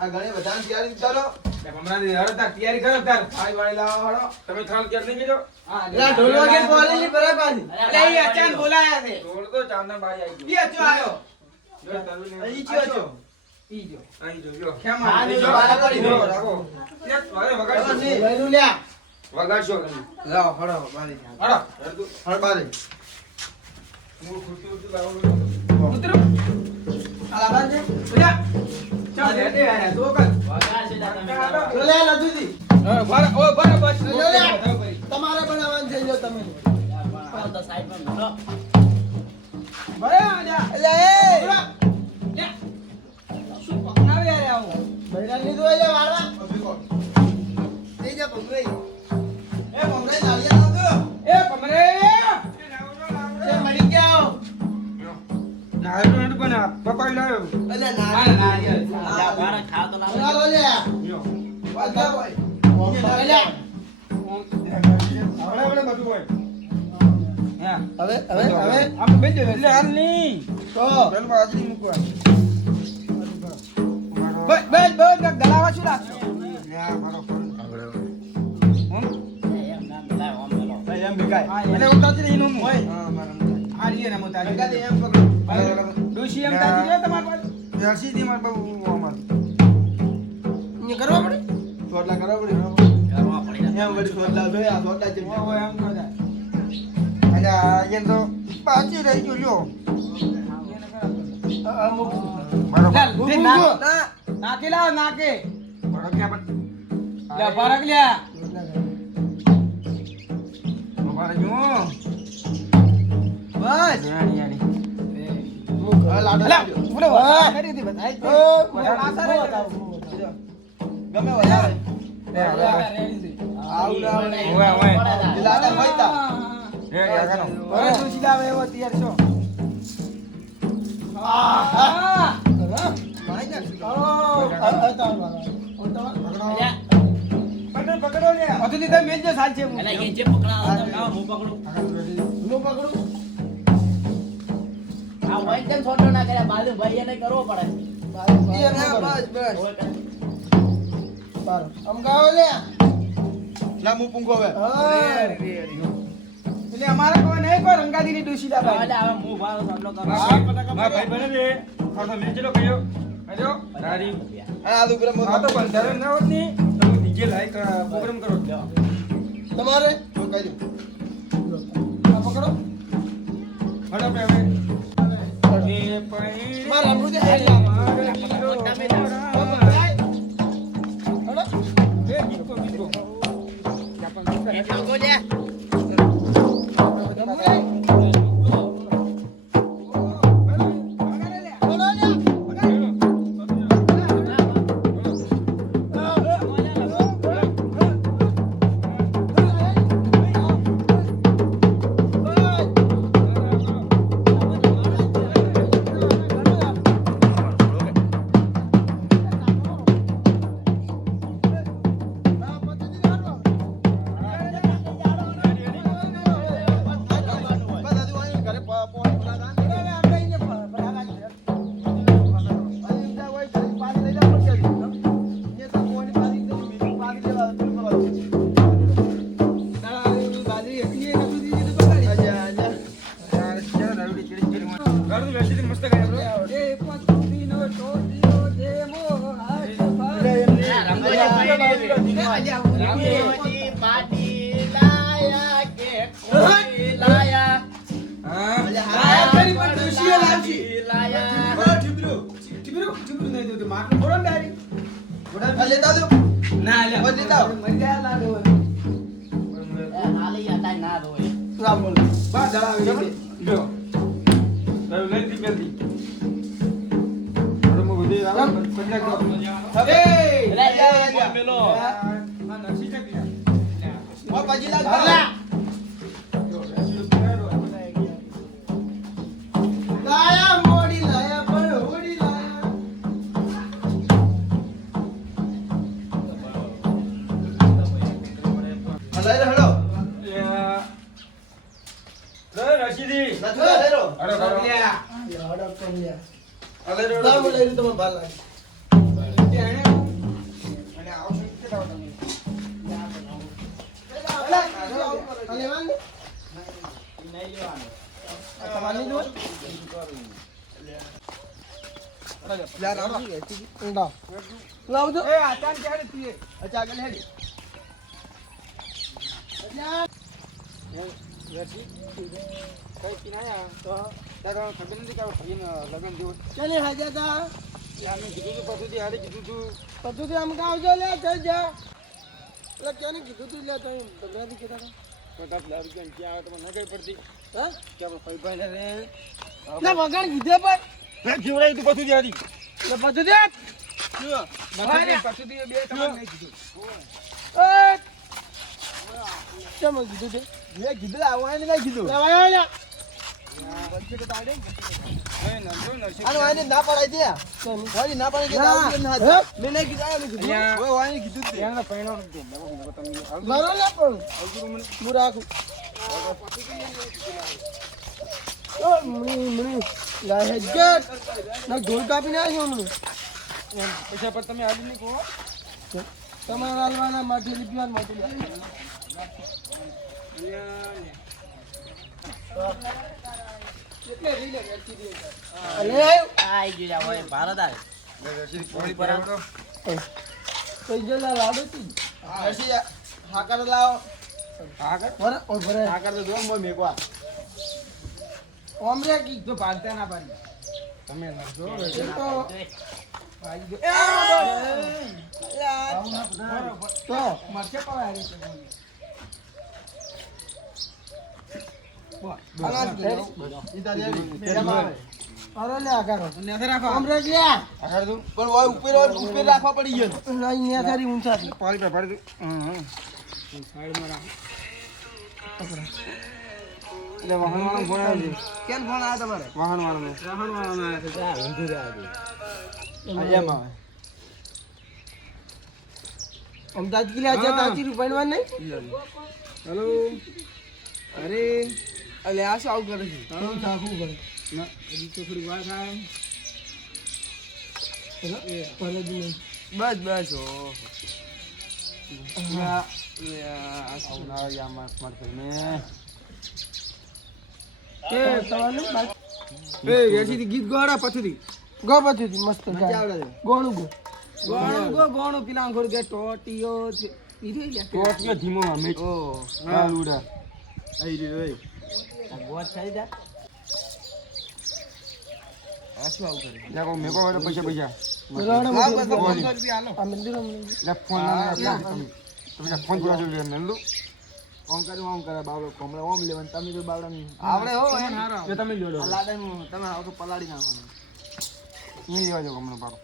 આ ઘણી બધાની તૈયારી કરો. હમણાં તૈયારી કરો તાર ખાઈ વાળી લાવો હળો. તમે ખાલ ક્યારે નહીં કીધો? પેલા ઢોલ વગેરે બોલેલી બરાબર. એટલે એ અચાનક બોલાયા છે. ઢોલ તો ચાંદા બાઈ આવી ગયો. ઈ અચો આયો. ઈ ચિયો છો. ઈ જો. અહીં જો જો. કેમ આ આ જો જો બારા પડી જો જો. રાખો. એક વારે વગાડશો. લઈનું લ્યા. વગાડશો તમે. લાવો હળો બારી. હળો. હળ બારી. હું ખુરશી ઉઠી લાવો. ઉતરો. આ લાવા છે. ઉઠા. ચાલ દે દે આયા તો કર. તો લે લજુજી. બરાબર બસ. તમારે બનાવવાનું છે જો તમે. બરાબર એટલે લે. શું પકડાવે યાર આવું? બૈરાન લીધું હોય લે વાળવા. થઈ જા પકડાઈ. એ પકડાઈ નાળિયા નાખો. એ કમરે. તે મરી ગયા. નાયરો પણ પકડી લાવ્યો. એટલે નારિયેળ. નાળિયા. બારા ખાવ તો લાવો. લાવો લે. યો. વાગા ભાઈ. લે. હવે બધું હોય. હા. હવે આમ બેજો એટલે હાલ નહીં. તો પેલું બાજરી મૂકવા. બસ ગલાવા શું રાખશો? લ્યા મારો ફોન. એમ ના મિલાય ઓમ મેલો. એમ ભેગાય. એટલે ઉતાજી રહીનો હું. હોય. હા મારા. આ રીએ ને મોતા. ભેગા દે એમ પકડો. ડોશી એમ તાજી છે તમાર પાસે? બેસી દી માર બાબુ અમાર ને કરવા પડે. સોટલા કરવા પડે. કરવા પડી એમ વળી સોટલા જોઈએ આ સોટલા છે. ઓય એમ ન થાય. અને આ તો બાજી રહી ગયો લ્યો અમુક બરોબર ચાલ, તે ના. નાકે લાવ નાકે. બરોબર ક્યાં પણ લે ફરક લ્યા. બરોબર જો બસ યાની યાની હવે લાડો અલા, લાડો. બોલો વાત કરી હતી બધાય. ગમે વધારે રેડી છે. આવું ના આવડે. ઓય ઓય એ લાડા ખોઈતા. એ કાકાનો હવે ડોશી લાવે એવો તૈયાર છો. હા. હા. ભાઈ ના પકડો લે. અતુલી તમે મેજો સાલ છે. એટલે એ જે પકડાવો તમે લાવો હું પકડું. નું પકડું. આ વાઈટ કેમ છોટો ના કર્યા બાજુ ભાઈ એને કરવો પડે. એ ના બસ બસ ઓય કરે. સારું આમ ગાવો લે લામુ પૂંગો હવે એટલે અમારે કોઈ નહીં કોઈ રંગાદીની ડોશી એટલે લાવે. હવે હું ભાવ સાંભળો કરો. મારા ભાઈ બને રે. ખાતો મેં ચલો કયો. કયો? રાડી. આ દુકરા મો આ તો બંધારણ ના હોત ની. તમે ડીજે લાઈક પ્રોગ્રામ કરો. તમારે તો કઈ આ પકડો હડો આપણે હવે. એ પૈણી મારા અમૃતે મારે હેલો લીલો તમે જાઓ. મોરા. એ ગીતો ગીતો. એ પકડો લે. ગાડી બેસી મસ્ત ગાય bro. એ પતિનો ટોટિયો દેવો હાથ રંગોળી પાટી લાયા કે કોઈ લાયા. હા. આ કરી પણ દોશીએ લાવજી લાયા. ઠીબરું નહીં દઉં માર થોડો ડારી. આ લેતા દો ના લે. બોલ લેતા આવો. મરી જાય લાડો. હાલી હતા ના રોય. રામ બોલ બા દળાવી લ્યો. લઈ લીધી પેલી. હવે મો બધી આવે પંજાબ કરો. એ મેલો. આ નસી જગ્યા. ઓ પાજી લાગ લાયા મોડી લાયા પણ હોડી લાયા હલાઈ હેલો રશીદી. નતું હેલો અરે કરો. યાર હડક કોમ યાર અલે દામ લઈને તમે ભાલ લાગે એને લાવજો એ આચાર ક્યારે પીએ અચ્છા આગળ હેડી ચાલે હાજર તા પતું આમ ગાવજો લે થઈ જા એટલે ક્યાંની કીધું તું લે તઈ બગડાથી કીધા હતા હા ના વગાણ કીધે પણ જીવડાઈ તું પછું જારી એટલે પતું દે પછી બે તમારે નહીં કીધું કેમ કીધું તે મેં કીધું આવવાને નહીં કીધું લેવાય આનો આને ના પડાય દે વાળી ના પડાય કે દાવ ના હાથ મેં નહીં કીધું આને કીધું ઓય વાળી કીધું તે એના પૈણો નથી મારો લે પણ હું રાખું ઓ મણી લાહે ગેટ ના ઢોલ કાપીને આવ્યો મણી પૈસા પર તમે આલી નહીં કહો તમારા હાલવાના માટી રૂપિયા માટી કેટલે રીલે વેચી દે અલે આઈ ગયો હોય ભારત આવે કઈ જલા લાડો તી હસી હાકર લાવ હાકર બરા ઓ બરા હાકર તો જો મો મેકવા ઓમરે કી તો પાડતા ના પાડી તમે ના જો તો ભાઈ જો તો મરચે પવાય અરે લે આગળ રાખો ઓમરે લે આગળ તું પણ ઓય ઉપર રાખવા પડી ગયો નહીં ને ખાલી ઊંચા થી પાડી દે સાઈડમાં રાખો એટલે વાહન વાળો ફોન આવ્યો છે કેમ ફોન આવ્યો તમારે વાહન વાળો રાહણ વાળા ના છે ઊંધું રહ્યા એમાં અમદાવાદ કિલ્લા છે તાચી રૂપિયા નહીં હેલો અરે અલે આ શું આવું કરે છે તારું થાકું કરે ના હજી તો થોડી વાર થાય પરજ નહીં બસ બસ ઓ એ તમારે એ વેચી ગીત ગોડા પછીથી ગો પછી મસ્ત આવડે ગોણું ગો ગોણું પેલા આંખોડ કે ટોટીઓ છે ઈ રે ટોટિયો ધીમો અમે ઓ બાલુડા આઈ રે ઓય ગોત થઈ જા આ શું આવું કરે યાકો મેકો વાળો પૈસા પૈસા આ મંદિર લે ફોન ના તમે ફોન જોવા જોઈએ મેલુ ઓમ કરે બાવડો કોમળા ઓમ લેવન તમે જો બાવડા ની આવડે હો જો તમે જોડો લાડાનું તમે આવ તો પલાડી નાખવાનું ઈ લેવા જો કોમળો બારો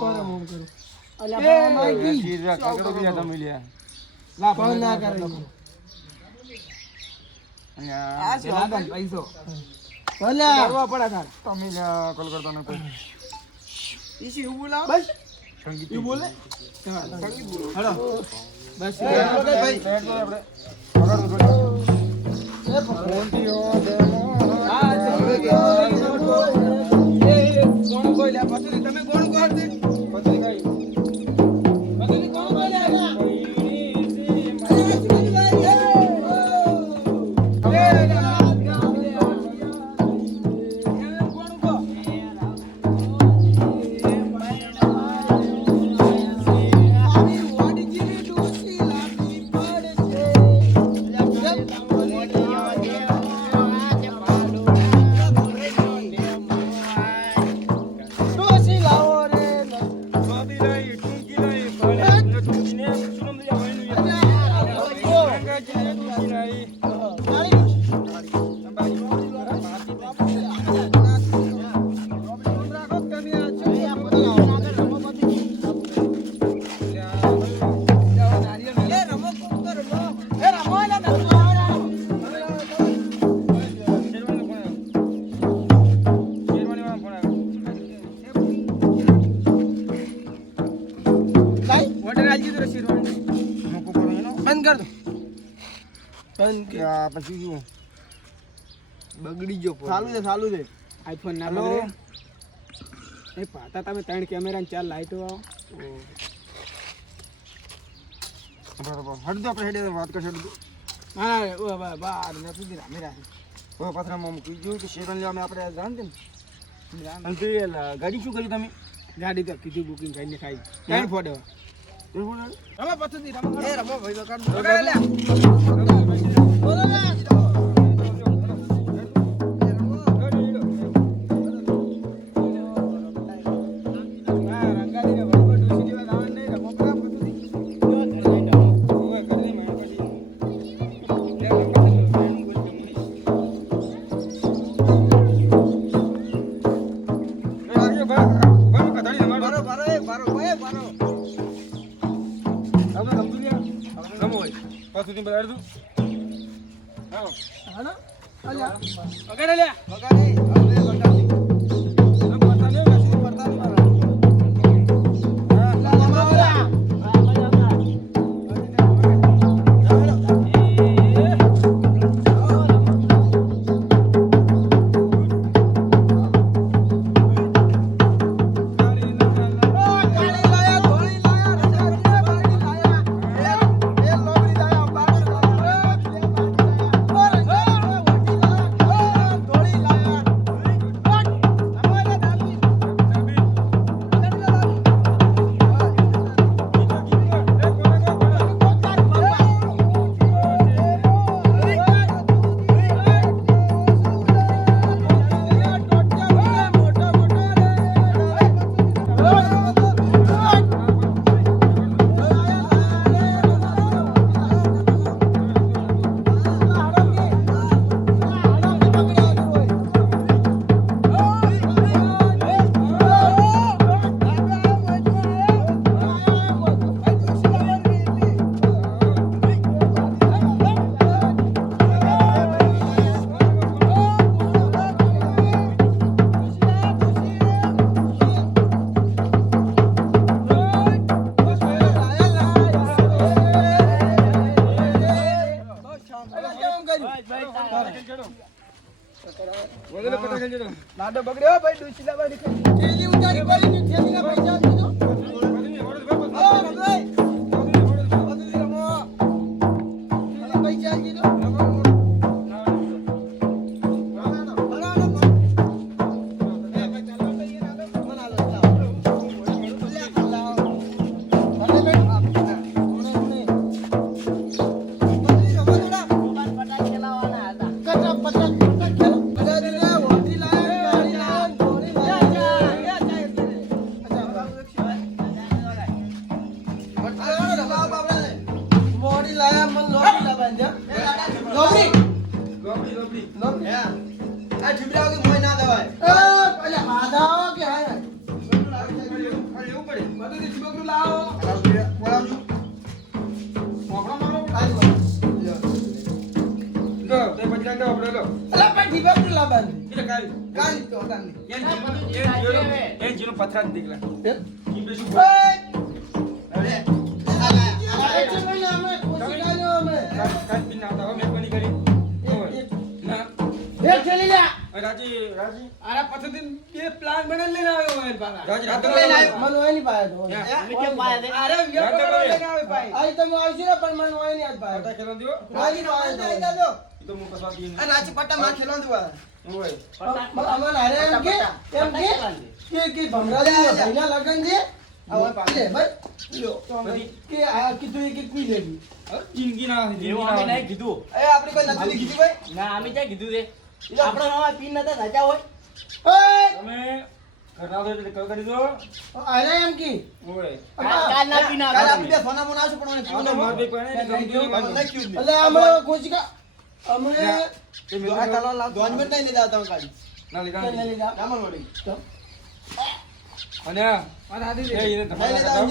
કરે મોમ કરો અલ્યા બાબા માગી જીરા કાકડો બી તમે લ્યા લા ફોન ના કરે અહીંયા આ શું આગળ પૈસો ભલા કરવા પડે ખાર તમે કોલ કરતા ન કોઈ ઈ શું એવું બોલાવ બસ સંગીત ઈ બોલે હેડો બસ ભાઈ આપણે એ ફોન હા કોણ કોઈ લે પછી તમે કોણ કહો તે પછી કઈ પછી કોણ કોઈ લે પછી શું બગડી ગયો ચાલુ છે આઈફોન ના હેલો બગડે નહીં પાતા તમે 3 કેમેરા ને 4 લાઈટો આવો બરાબર હટ દો આપણે હેડે વાત કરશે હા ઓ બાર ને સુધી રામે રાખી ઓ પથરામાં મૂકી ગયું કે શેરન લેવા આપણે જાણતે ને અને તે ગાડી શું કરી તમે ગાડી તો કીધું બુકિંગ કરીને ખાઈ ટાઈમ ફોડો રમો પછું રમો એ રમો ભાઈ કાઢ લે બોલો લે લાડો બગડ્યો ભાઈ ડુસીલા ભાઈ થેલી ઉતારી પડી થેલીના પૈસા દીધો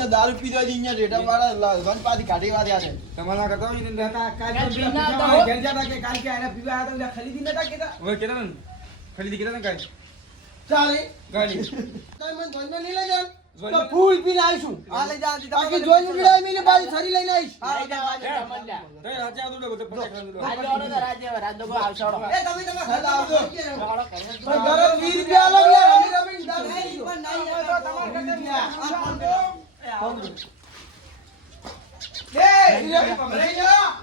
દારૂ પીધો રેટા વાળા વન પાછી કાઢી વાત તમારા કરતા ખરીદી કેતા કાઈ ચાલે ગાડી તમે મને ધોઈને લઈ લેજો તો ફૂલ પીને આવીશું આ લઈ જા બાકી જોઈને ઉડાઈ મેલે બાજી છરી લઈને આવીશ હા જા તે રાજે આવડો બધો પકડ રાજે ઓડો તો રાજે ગો આવછોડો એ તમે ખાતા આવજો ઘરે 20 રૂપિયા અલગ લે રમી રમી 10 પણ નહીં ગયા. આ ફોન કરો. ફોન કરો. એ, ઈરા, ભમરાઈ જા.